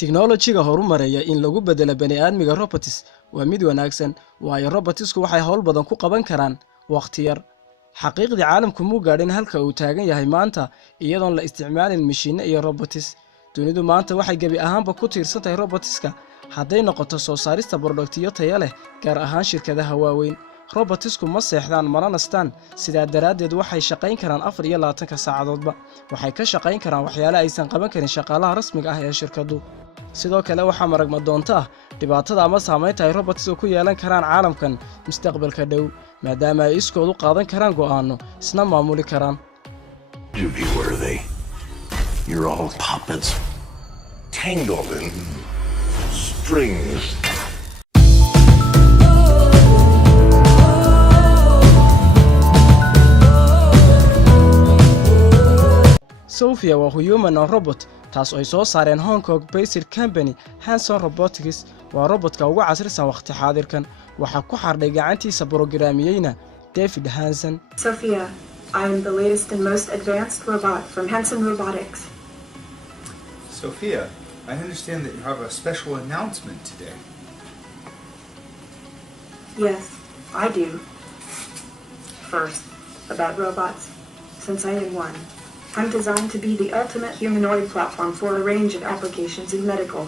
Technology-ga horumaraya in lagu bedelo bani'aadmiga robots waa mid wanaagsan, waayo robotsku waxay hawl badan ku qaban karaan waqti yar. Xaqiiqdii caalamku muu gaadhin halka uu taagan yahay maanta iyadoon la isticmaalin mishiinno iyo robots. Dunidu maanta waxay gebi ahaanba ku tiirsan tahay robotska hadday noqoto soo saarista produktiyo tayo leh, gaar ahaan shirkadaha waaweyn. Robotsku ma seexdaan mana nastaan, sidaa daraaddeed waxay shaqayn karaan 24 saacadoodba. Waxay ka shaqayn karaan waxyaalo aysan qaban karin shaqaalaha rasmiga ah ee shirkadu. Sidoo kale waxaa maragma doonta ah dhibaatada ama saamaynta ay robotsku ku yeelan karaan caalamkan mustaqbalka dhow, maadaama ay iskoodu qaadan karaan go'aano isna maamuli karaan. You're all puppets, tangled in strings. Sophia waa human robot taas oo ay soo saareen Hong Kong-based company Hanson Robotics. waa robotka ugu casrisan waqti xaadirkan. Waxa ku xardhay gacantiisa programmiyayna David Hanson. Sophia, I am the latest and most advanced robot from Hanson Robotics. Sophia, I understand that you have a special announcement today. Yes, I do. First, about robots. Since I am one, I'm designed to be the ultimate humanoid platform for a range of applications in medical,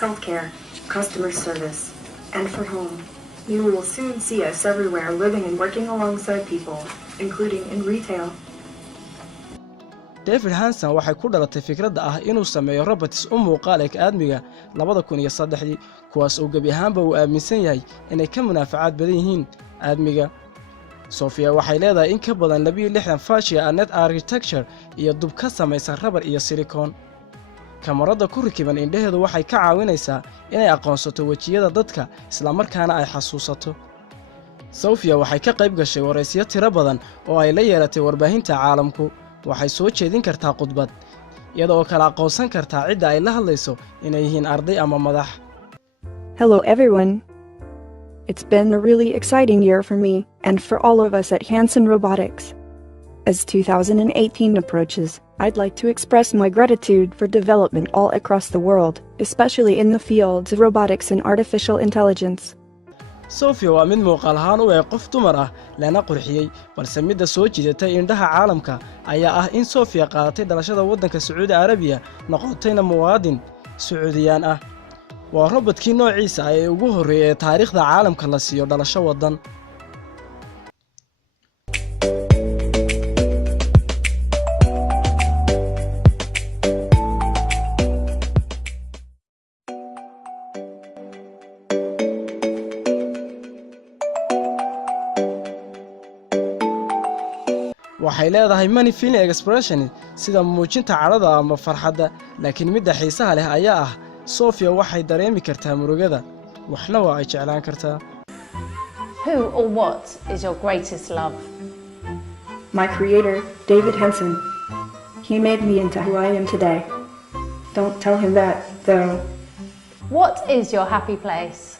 healthcare, customer service, and for home. You will soon see us everywhere living and working alongside people, including in retail. David Hanson waxay ku dhalatay fikradda ah inuu sameeyo robots u muuqaal eg aadmiga 2003 kuwaas oo gebi ahaanba uu aaminsan yahay inay ka munaafacaad badan yihiin aadmiga. Sophia waxay leedahay in ka badan 62 faashiya net architecture iyo dub ka samaysan rubber iyo silicon. Kamarada ku rakiban indhaheedu waxay ka caawinaysaa inay aqoonsato wajiyada dadka isla markaana ay xasuusato. Sophia waxay ka qayb gashay wareysiyo tiro badan oo ay la yeelatay warbaahinta caalamku. waxay soo jeedin kartaa khudbad iyadoo kala aqoonsan kartaa cidda ay la hadlayso inay yihiin arday ama madax. Hello everyone. It's been a really exciting year for me and for all of us at Hanson Robotics. As 2018 approaches, I'd like to express my gratitude for development all across the world, especially in the fields of robotics and artificial intelligence. Sophia waa mid muuqaal ahaan u qof dumar ah lana qurxiyay, balse midda soo jiidatay indhaha caalamka ayaa ah in Sophia qaadatay dhalashada waddanka Sacuudi Arabiya, noqotayna muwaadin Sacuudiyaan ah. waa robotkii noociisa ay ugu horeeyay taariikhda caalamka la siiyo dhalasho waddan. waxay leedahay many feeling expression sida muujinta carada ama farxadda, laakiin midda xiisaha leh ayaa ah Sophia waxay dareemi kartaa murugada, waxna waa ay jeclaan kartaa. Who or what is your greatest love? My creator, David Hanson. He made me into who I am today. Don't tell him that, though. What is your happy place?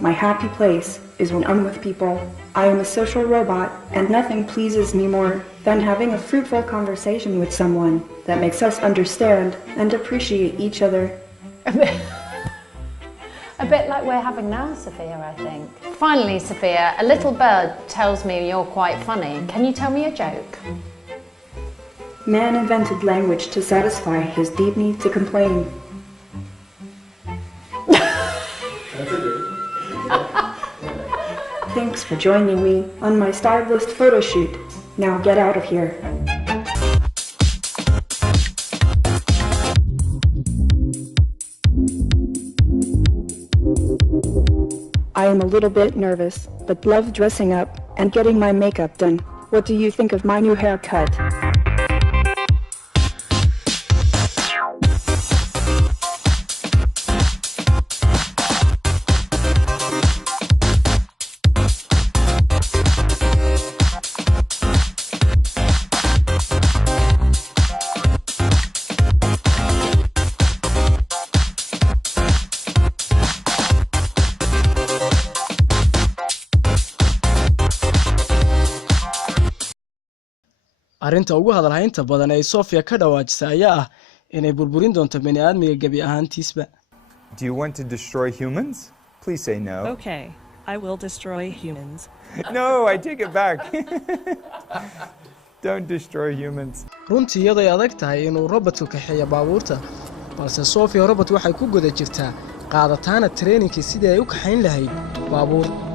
My happy place is when I'm with people. I am a social robot, and nothing pleases me more than having a fruitful conversation with someone that makes us understand and appreciate each other. A bit like we're having now, Sophia, I think. Finally, Sophia, a little bird tells me you're quite funny. Can you tell me a joke? Man invented language to satisfy his deep need to complain. Thanks for joining me on my stylist photo shoot. Now get out of here. I am a little bit nervous, but love dressing up and getting my makeup done. What do you think of my new haircut? arrinta ugu hadalhaynta badan ee Sophia ka dhawaajisay ayaa ah inay burburin doonto bani'aadmiga gebi ahaantiisba. Do you want to destroy humans? Please say no. Okay, I will destroy humans. No, I take it back. Don't destroy humans. runtii iyadoo adag tahay inuu robotku kaxeeyo baabuurta, balse Sophia robot waxay ku guda jirtaa qaadataana training sidii ay u kaxayn lahayd baabuur.